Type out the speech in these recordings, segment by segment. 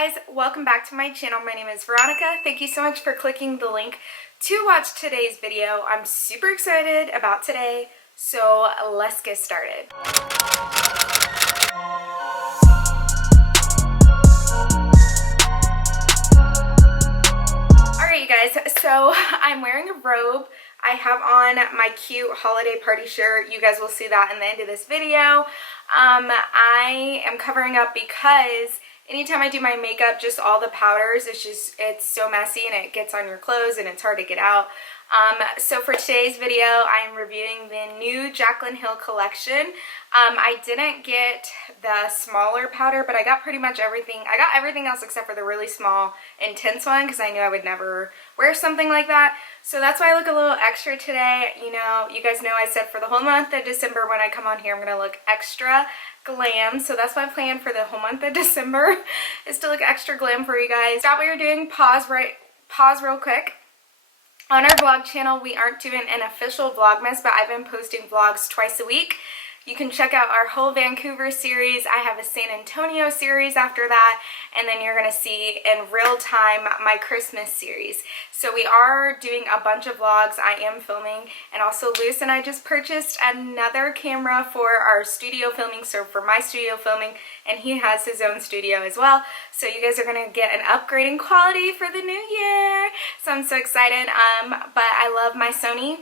guys, welcome back to my channel. My name is Veronica. Thank you so much for clicking the link to watch today's video. I'm super excited about today, so let's get started. Alright you guys, so I'm wearing a robe. I have on my cute holiday party shirt. You guys will see that in the end of this video. I am covering up because anytime I do my makeup, just all the powders, it's so messy and it gets on your clothes and it's hard to get out. So for today's video, I'm reviewing the new Jaclyn Hill collection. I didn't get the smaller powder, but I got pretty much everything. I got everything else except for the really small, intense one because I knew I would never wear something like that. So that's why I look a little extra today. You know, you guys know I said for the whole month of December when I come on here, I'm going to look extra glam. So that's my plan for the whole month of December is to look extra glam for you guys. Stop what you're doing, pause real quick. On our vlog channel, we aren't doing an official Vlogmas, but I've been posting vlogs twice a week. You can check out our whole Vancouver series. I have a San Antonio series after that, and then you're going to see in real time my Christmas series. So we are doing a bunch of vlogs. I am filming, and also Luce and I just purchased another camera for our studio filming, so for my studio filming, and he has his own studio as well. So you guys are going to get an upgrade in quality for the new year. So I'm so excited, but I love my Sony.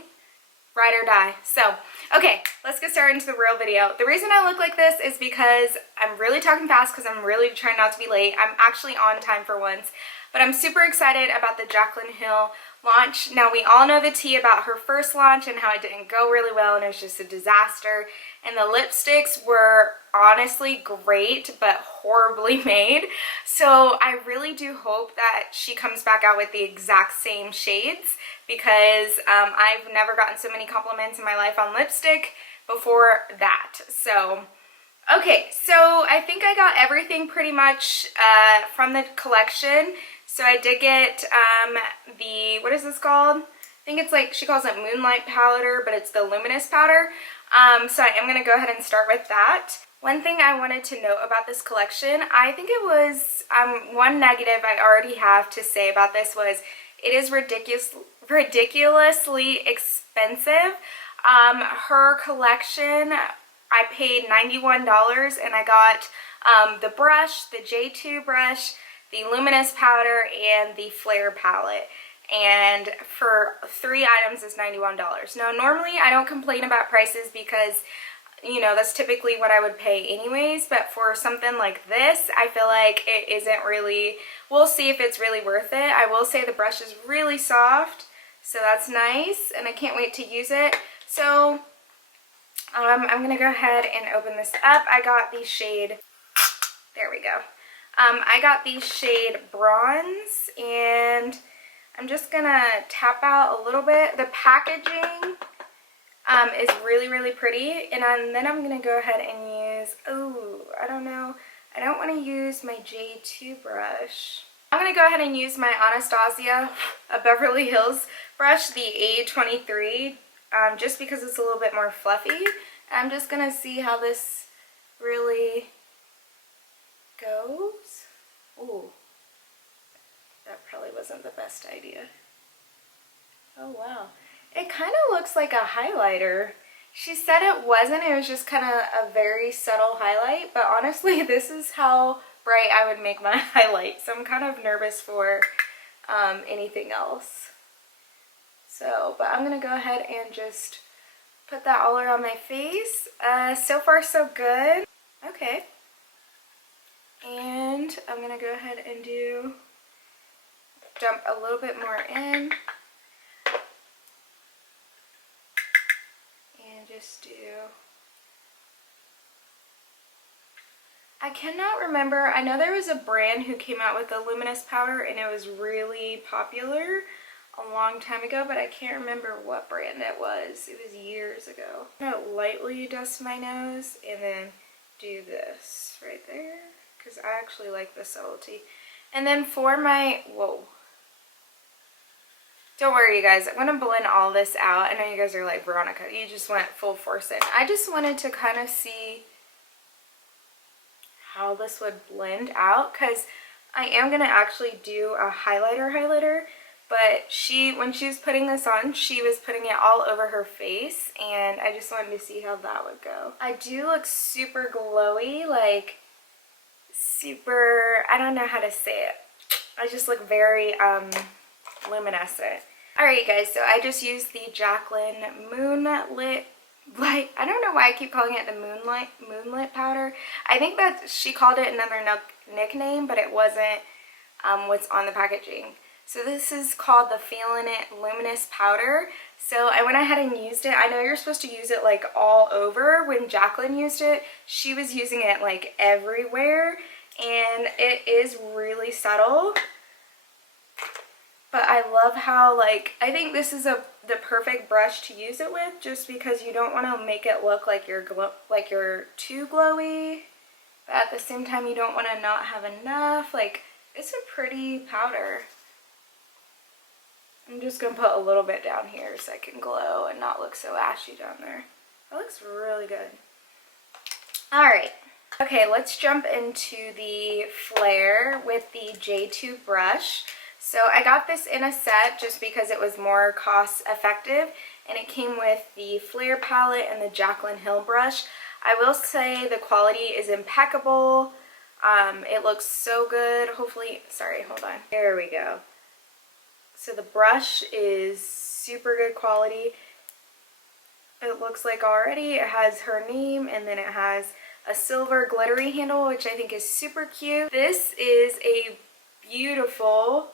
Ride or die. So, okay, let's get started into the real video. The reason I look like this is because I'm really talking fast because I'm really trying not to be late. I'm actually on time for once, but I'm super excited about the Jaclyn Hill launch. Now, we all know the tea about her first launch and how it didn't go really well and it was just a disaster. And the lipsticks were honestly great, but horribly made. So I really do hope that she comes back out with the exact same shades because I've never gotten so many compliments in my life on lipstick before that. So, okay, so I think I got everything pretty much from the collection. So I did get the, what is this called? I think it's like, she calls it Moonlight Powder, but it's the Luminous Powder. So I am going to go ahead and start with that. One thing I wanted to note about this collection, I think it was, one negative I already have to say about this was it is ridiculously expensive. Her collection, I paid $91 and I got the brush, the J2 brush, the Luminous Powder, and the Flare palette. And for 3 items is $91. Now normally I don't complain about prices because, you know, that's typically what I would pay anyways, but for something like this, I feel like it isn't really, we'll see if it's really worth it. I will say the brush is really soft, so that's nice, and I can't wait to use it. So I'm going to go ahead and open this up. I got the shade, there we go. I got the shade Bronze, and I'm just going to tap out a little bit. The packaging is really pretty, and then I'm going to go ahead and use, I don't know, I don't want to use my J2 brush. I'm going to go ahead and use my Anastasia Beverly Hills brush, the A23, just because it's a little bit more fluffy. I'm just going to see how this really goes. Ooh, that probably wasn't the best idea. Oh wow. It kind of looks like a highlighter. She said it wasn't, it was just kind of a very subtle highlight, but honestly this is how bright I would make my highlight, so I'm kind of nervous for anything else. So, but I'm going to go ahead and just put that all around my face. So far so good. Okay. And I'm going to go ahead and dump a little bit more in. And just do, I cannot remember, I know there was a brand who came out with a luminous powder and it was really popular a long time ago, but I can't remember what brand it was. It was years ago. I'm going to lightly dust my nose and then do this right there because I actually like the subtlety. And then for my, whoa. Don't worry you guys, I'm going to blend all this out. I know you guys are like, Veronica, you just went full force in. I just wanted to kind of see how this would blend out because I am gonna actually do a highlighter, but when she was putting this on, she was putting it all over her face, and I just wanted to see how that would go. I do look super glowy, like super, I don't know how to say it. I just look very luminescent. Alright guys, so I just used the Jaclyn Moonlit Light. I don't know why I keep calling it the Moonlit Powder. I think that she called it another nickname, but it wasn't what's on the packaging. So this is called the Feelin' It Luminous Powder. So I went ahead and used it. I know you're supposed to use it like all over. When Jaclyn used it, she was using it like everywhere, and it is really subtle. But I love how, like, I think this is the perfect brush to use it with, just because you don't want to make it look like you're too glowy, but at the same time you don't want to not have enough. Like, it's a pretty powder. I'm just gonna put a little bit down here so I can glow and not look so ashy down there. That looks really good. All right. Okay, let's jump into the flare with the J2 brush. So I got this in a set just because it was more cost effective, and it came with the Flare palette and the Jaclyn Hill brush. I will say the quality is impeccable. It looks so good. Hopefully, sorry, hold on. There we go. So the brush is super good quality. It looks like already it has her name, and then it has a silver glittery handle, which I think is super cute. This is a beautiful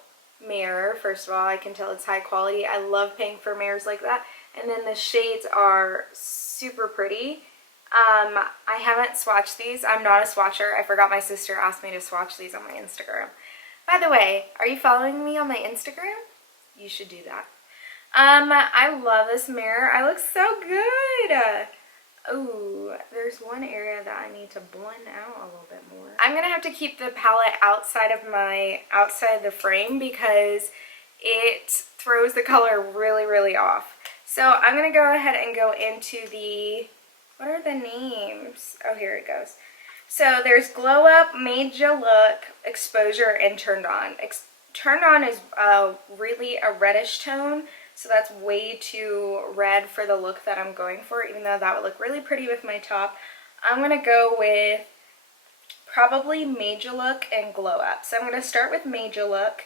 mirror. First of all, I can tell it's high quality. I love paying for mirrors like that. And then the shades are super pretty. I haven't swatched these. I'm not a swatcher. I forgot my sister asked me to swatch these on my Instagram. By the way, are you following me on my Instagram? You should do that. I love this mirror. I look so good. Oh, there's one area that I need to blend out a little bit more. I'm gonna have to keep the palette outside the frame because it throws the color really off. So I'm gonna go ahead and go into the, what are the names? Oh, here it goes. So there's Glow Up, Made Ya Look, Exposure, and Turned On. Turned On is really a reddish tone. So that's way too red for the look that I'm going for, even though that would look really pretty with my top. I'm going to go with probably Made Ya Look and Glow Up. So I'm going to start with Made Ya Look.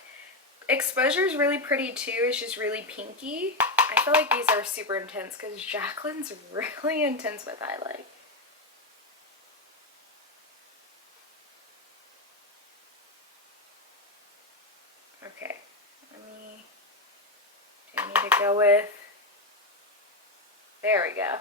Exposure is really pretty too. It's just really pinky. I feel like these are super intense because Jaclyn's really intense with highlight. Okay, I need to go with, there we go.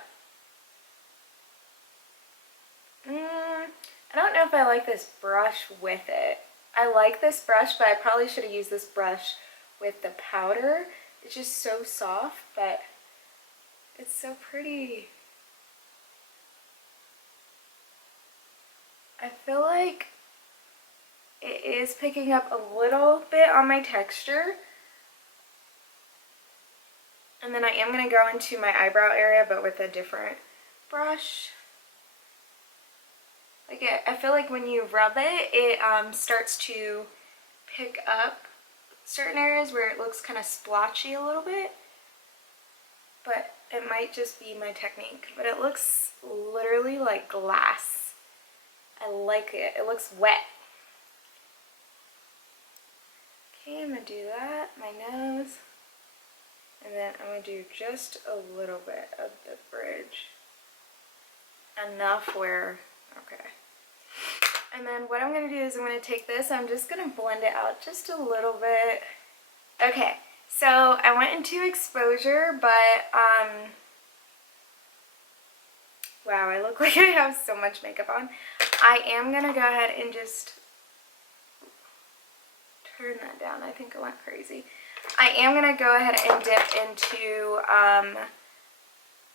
I don't know if I like this brush with it. I like this brush, but I probably should have used this brush with the powder. It's just so soft, but it's so pretty. I feel like it is picking up a little bit on my texture. And then I am going to go into my eyebrow area, but with a different brush. Like I feel like when you rub it, it starts to pick up certain areas where it looks kind of splotchy a little bit. But it might just be my technique. But it looks literally like glass. I like it. It looks wet. Okay, I'm going to do that. My nose. And then I'm going to do just a little bit of the bridge. Enough where, okay. And then what I'm going to do is I'm going to take this, I'm just going to blend it out just a little bit. Okay, so I went into exposure, but, wow, I look like I have so much makeup on. I am going to go ahead and just turn that down. I think I went crazy. I am going to go ahead and dip into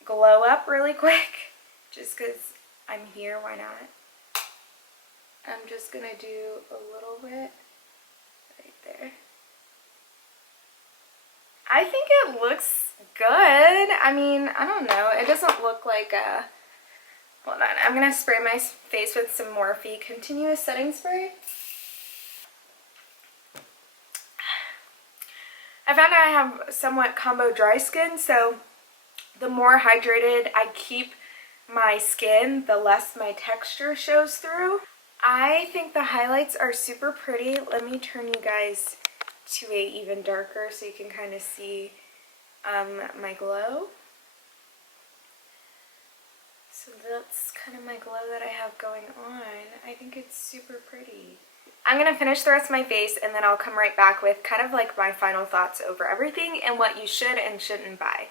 Glow Up really quick, just because I'm here, why not? I'm just going to do a little bit right there. I think it looks good. I mean, I don't know. It doesn't look like a... Hold on. I'm going to spray my face with some Morphe Continuous Setting Spray. I found I have somewhat combo dry skin, so the more hydrated I keep my skin, the less my texture shows through. I think the highlights are super pretty. Let me turn you guys to a even darker so you can kind of see my glow. So that's kind of my glow that I have going on. I think it's super pretty. I'm going to finish the rest of my face and then I'll come right back with kind of like my final thoughts over everything and what you should and shouldn't buy.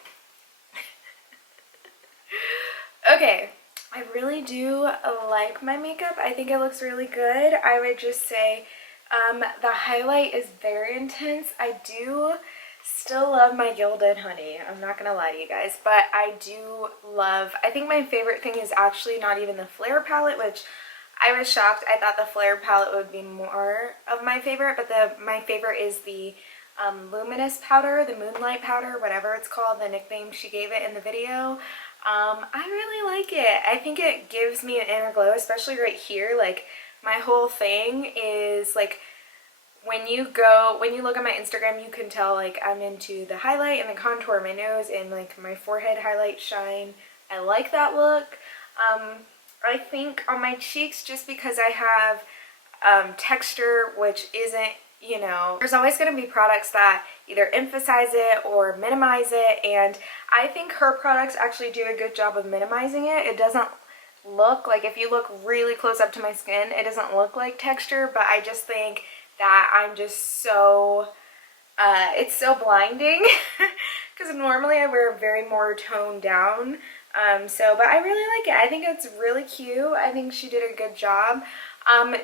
Okay, I really do like my makeup. I think it looks really good. I would just say the highlight is very intense. I do still love my Gilded Honey. I'm not going to lie to you guys, but I do love, I think my favorite thing is actually not even the Flare palette, which I was shocked. I thought the Flare palette would be more of my favorite, but my favorite is the Luminous Powder, the Moonlight Powder, whatever it's called, the nickname she gave it in the video. I really like it. I think it gives me an inner glow, especially right here. Like, my whole thing is, like, when you look at my Instagram, you can tell, like, I'm into the highlight and the contour of my nose and, like, my forehead highlight shine. I like that look. I think on my cheeks, just because I have texture, which isn't, you know, there's always going to be products that either emphasize it or minimize it, and I think her products actually do a good job of minimizing it. It doesn't look like, if you look really close up to my skin, it doesn't look like texture, but I just think that I'm just so, it's so blinding because normally I wear very more toned down. But I really like it. I think it's really cute. I think she did a good job.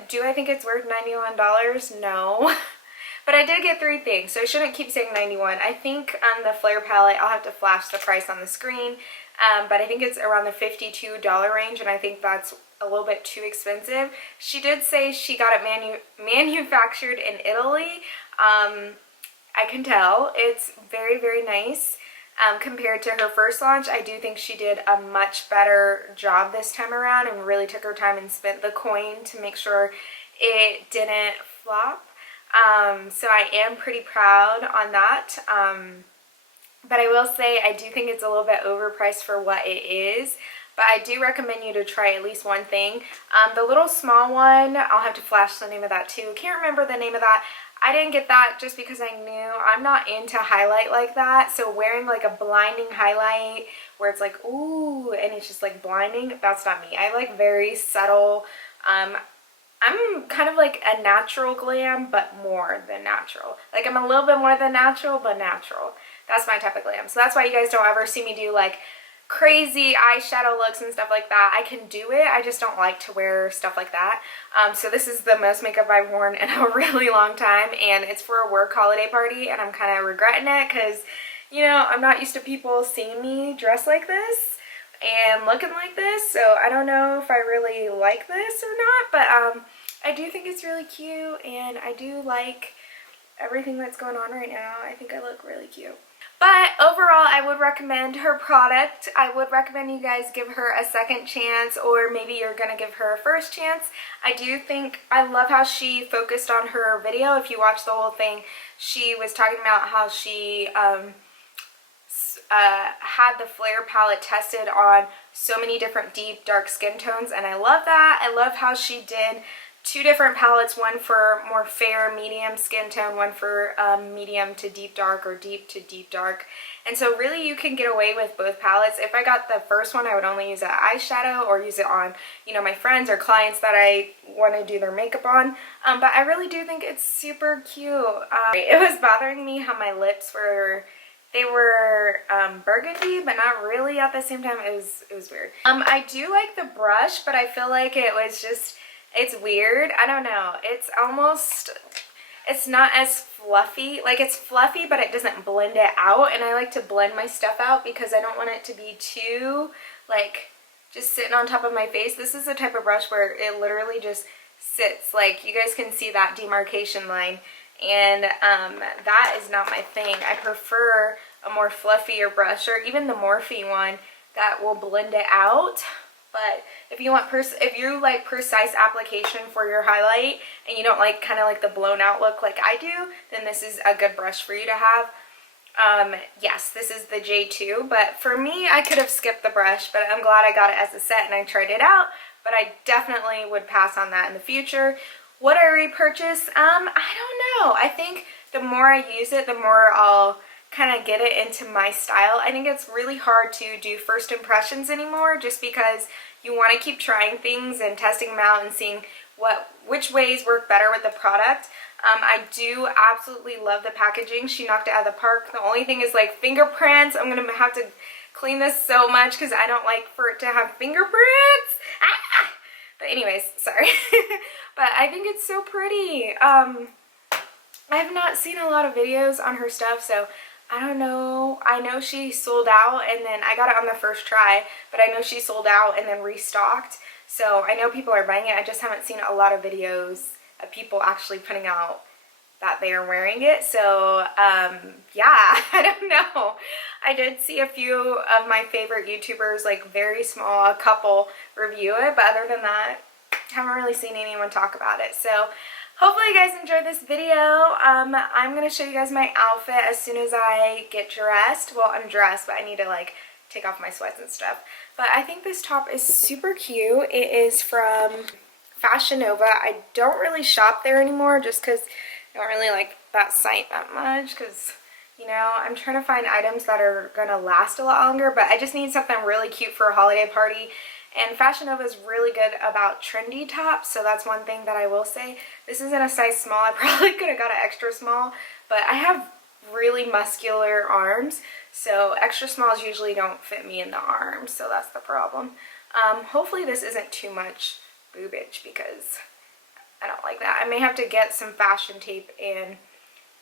Do I think it's worth $91? No. But I did get 3 things, so I shouldn't keep saying 91. I think on the Flare palette, I'll have to flash the price on the screen, but I think it's around the $52 range, and I think that's a little bit too expensive. She did say she got it manufactured in Italy. I can tell. It's very, very nice. Compared to her first launch, I do think she did a much better job this time around and really took her time and spent the coin to make sure it didn't flop. So I am pretty proud on that. But I will say I do think it's a little bit overpriced for what it is. But I do recommend you to try at least one thing. The little small one, I'll have to flash the name of that too. Can't remember the name of that. I didn't get that just because I knew I'm not into highlight like that. So wearing like a blinding highlight where it's like, ooh, and it's just like blinding, that's not me. I like very subtle. I'm kind of like a natural glam, but more than natural. Like, I'm a little bit more than natural, but natural. That's my type of glam. So that's why you guys don't ever see me do like crazy eyeshadow looks and stuff like that. I can do it, I just don't like to wear stuff like that. So this is the most makeup I've worn in a really long time, and it's for a work holiday party, and I'm kind of regretting it because, you know, I'm not used to people seeing me dressed like this and looking like this, so I don't know if I really like this or not, but I do think it's really cute, and I do like everything that's going on right now. I think I look really cute. But overall, I would recommend her product. I would recommend you guys give her a second chance, or maybe you're going to give her a first chance. I do think, I love how she focused on her video. If you watch the whole thing, she was talking about how she had the Flare palette tested on so many different deep, dark skin tones, and I love that. I love how she did 2 different palettes, one for more fair, medium skin tone, one for medium to deep dark or deep to deep dark. And so really you can get away with both palettes. If I got the first one, I would only use it eyeshadow or use it on, you know, my friends or clients that I want to do their makeup on. But I really do think it's super cute. It was bothering me how my lips were, they were burgundy, but not really at the same time. It was weird. I do like the brush, but I feel like it was just, it's weird. I don't know. It's almost, it's not as fluffy. Like, it's fluffy, but it doesn't blend it out. And I like to blend my stuff out because I don't want it to be too, like, just sitting on top of my face. This is the type of brush where it literally just sits. Like, you guys can see that demarcation line. And that is not my thing. I prefer a more fluffier brush, or even the Morphe one that will blend it out. But if you want like precise application for your highlight and you don't like kind of like the blown out look like I do, then this is a good brush for you to have. Yes, this is the J2, but for me, I could have skipped the brush, but I'm glad I got it as a set and I tried it out, but I definitely would pass on that in the future. Would I repurchase? I don't know. I think the more I use it, the more I'll kind of get it into my style. I think it's really hard to do first impressions anymore just because you want to keep trying things and testing them out and seeing which ways work better with the product. I do absolutely love the packaging. She knocked it out of the park. The only thing is like fingerprints. I'm going to have to clean this so much because I don't like for it to have fingerprints. Ah! But anyways, sorry. But I think it's so pretty. I have not seen a lot of videos on her stuff, so I don't know. I know she sold out and then I got it on the first try, but I know she sold out and then restocked. So I know people are buying it. I just haven't seen a lot of videos of people actually putting out that they are wearing it. So yeah, I don't know. I did see a few of my favorite YouTubers, like very small, a couple, review it, but other than that, haven't really seen anyone talk about it. So hopefully you guys enjoyed this video. I'm going to show you guys my outfit as soon as I get dressed. Well, I'm dressed, but I need to like take off my sweats and stuff. But I think this top is super cute. It is from Fashion Nova. I don't really shop there anymore just because I don't really like that site that much because, you know, I'm trying to find items that are going to last a lot longer, but I just need something really cute for a holiday party. And Fashion Nova is really good about trendy tops, so that's one thing that I will say. This is in a size small. I probably could have got an extra small, but I have really muscular arms, so extra smalls usually don't fit me in the arms, so that's the problem. Hopefully this isn't too much boobage because I don't like that. I may have to get some fashion tape and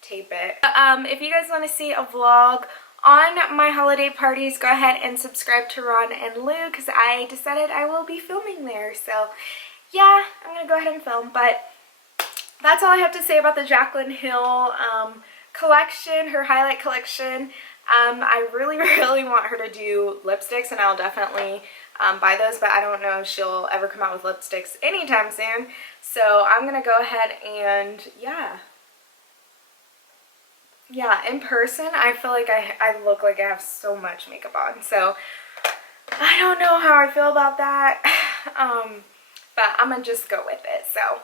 tape it. If you guys want to see a vlog on my holiday parties, go ahead and subscribe to Ron and Lou because I decided I will be filming there. So yeah, I'm going to go ahead and film. But that's all I have to say about the Jaclyn Hill collection, her highlight collection. I really, really want her to do lipsticks, and I'll definitely buy those, but I don't know if she'll ever come out with lipsticks anytime soon. So I'm going to go ahead and, yeah, in person, I feel like I look like I have so much makeup on. So I don't know how I feel about that, but I'm going to just go with it. So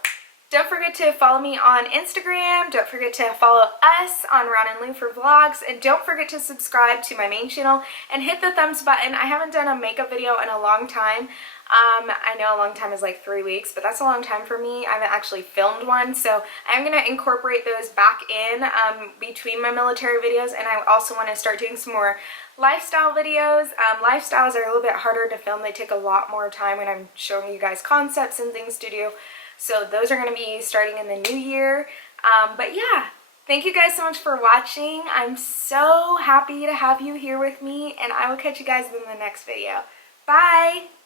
don't forget to follow me on Instagram. Don't forget to follow us on Ron and Lou for vlogs. And don't forget to subscribe to my main channel and hit the thumbs button. I haven't done a makeup video in a long time. I know a long time is like 3 weeks, but that's a long time for me. I haven't actually filmed one, so I'm going to incorporate those back in between my military videos, and I also want to start doing some more lifestyle videos. Lifestyles are a little bit harder to film. They take a lot more time when I'm showing you guys concepts and things to do. So those are going to be starting in the new year. But yeah, thank you guys so much for watching. I'm so happy to have you here with me, and I will catch you guys in the next video. Bye!